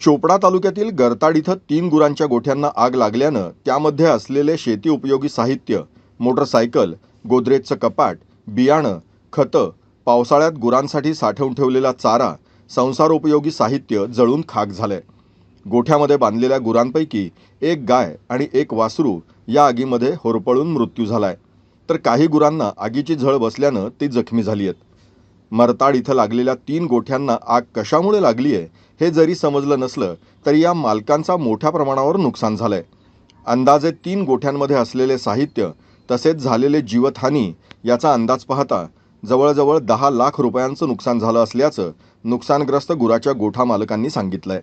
चोपडा तालुक्यातील गरताड इथं तीन गुरांच्या गोठ्यांना आग लागल्यानं त्यामध्ये असलेले शेती उपयोगी साहित्य मोटरसायकल गोदरेजचं कपाट बियाणं खतं पावसाळ्यात गुरांसाठी साठवून ठेवलेला चारा संसारोपयोगी साहित्य जळून खाक झालंय. गोठ्यामध्ये बांधलेल्या गुरांपैकी एक गाय आणि एक वासरू या आगीमध्ये होरपळून मृत्यू झालाय. तर काही गुरांना आगीची झळ बसल्यानं ती जखमी झाली आहेत मरताड इथं लागलेल्या तीन गोठ्यांना आग कशामुळे लागली आहे हे जरी समजलं नसलं तरी या मालकांचा मोठ्या प्रमाणावर नुकसान झालंय. अंदाजे तीन गोठ्यांमध्ये असलेले साहित्य तसेच झालेले जीवतहानी याचा अंदाज पाहता जवळजवळ दहा लाख रुपयांचं नुकसान झालं असल्याचं नुकसानग्रस्त गुराच्या गोठा मालकांनी सांगितलंय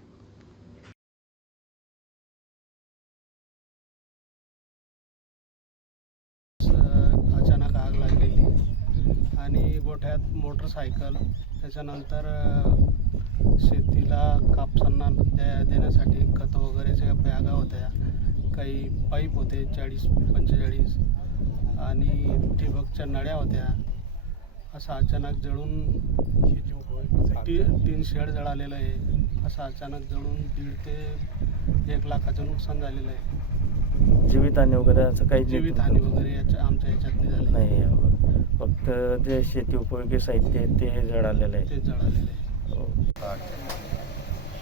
अ, अचानक आग लागलेली आणि गोठ्यात मोटरसायकल त्याच्यानंतर शेतीला कापसांना द्या देण्यासाठी खतं वगैरेच्या बॅगा होत्या. काही पाईप होते चाळीस पंचेचाळीस आणि ठिबकच्या नळ्या होत्या. असं अचानक जळून टी टीन शेड जळालेलं आहे. असं अचानक जळून दीड ते एक लाखाचं नुकसान झालेलं आहे. जीवितहानी वगैरे असं काही जीवितहानी वगैरे याच्या आमच्या ह्याच्यात नाही झाली. नाही फक्त जे शेती उपयोगी साहित्य आहे ते ते जळालेलं आहे. हो.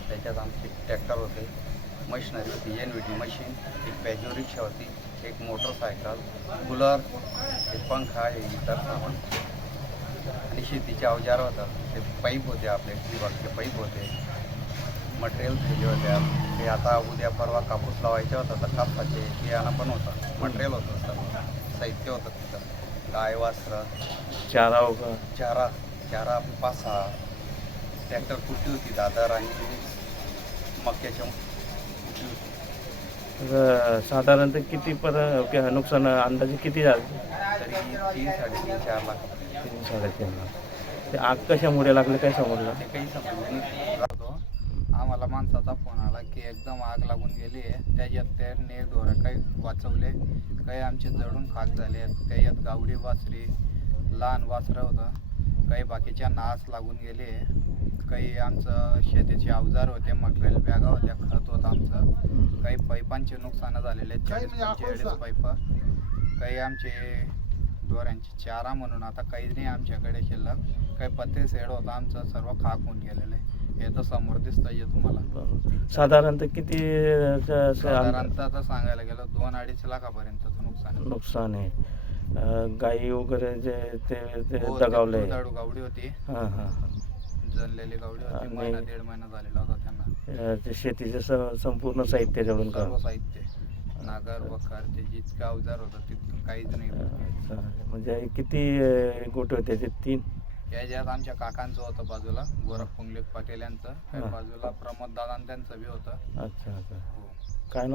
त्याच्यात आमचे ट्रॅक्टर होते मशिनरी होती एन व्ही टी मशीन एक पॅजो रिक्षा होती एक मोटरसायकल कूलर एक पंखा हे इतर सामान. आणि शेतीचे अवजार होतात ते पाईप होते आपले ठिबकचे पाईप होते. मटेरियल थैली होत्या. ते आता उद्या परवा कापूस लावायचे होता तर कापसाचे बियाणं पण होतं. मटेरियल होतं सर्व साहित्य होतं तिथं. गाय वासरं? चारा वगैरे चारा. चारा पाच सहा ट्रॅक्टर कुट्टी होती दादर आणि मक्याच्या होती. तर साधारणतः किती पर नुकसान अंदाजे किती झालं? तरी तीन साडेतीन चार लाख. तीन साडेतीन लाख. ते आग कशामुळे लागले काय समजलं? ते काही राहतो आम्हाला माणसाचा फोन आला की एकदम आग लागून गेली आहे. त्याच्यात त्यांनी ढोरं काही वाचवले काही आमचे जळून खाक झाले त्याच्यात गावडी वासरी लहान वासरं होतं काही बाकीच्या नास लागून गेले काही आमचं शेतीचे अवजार होते मटेरियल बॅगा होत्या खत होतं आमचं. काही पाईपांचे नुकसान झालेले चाळीस पंचेचाळीस पाईप. काही आमचे ढोरांची चारा म्हणून आता काहीच नाही आमच्याकडे शिल्लक. काही पत्ते सेड होता आमचं सर्व खाक होऊन गेलेलं आहे. हे तर समोर दिसतंय तुम्हाला. साधारणतः किती साधारणतः आता सांगायला गेलं दोन अडीच लाखापर्यंतचं नुकसान आहे. नुकसान आहे. अं, गाई वगैरे जे ते ते हो, ते दगावले दुधाळू गावडी होती. हां हां हां. जळलेली गावडी होती. आणि- महिना दीड महिना झालेला होता त्यांना. ते शेतीचं स- संपूर्ण साहित्य जळून का? सर्व साहित्य. नागर वखार ते जितकं अवजार होतं तिथून काहीच नाही. अच्छा. म्हणजे किती अं, गोटे होते ते? तीन? याच्यात आमच्या काकांचं होतं बाजूला गोरख पुंगलिक पाटील यांचं. बाजूला प्रमोद दादा त्यांचं बी होतं. अच्छा अच्छा. हो. काय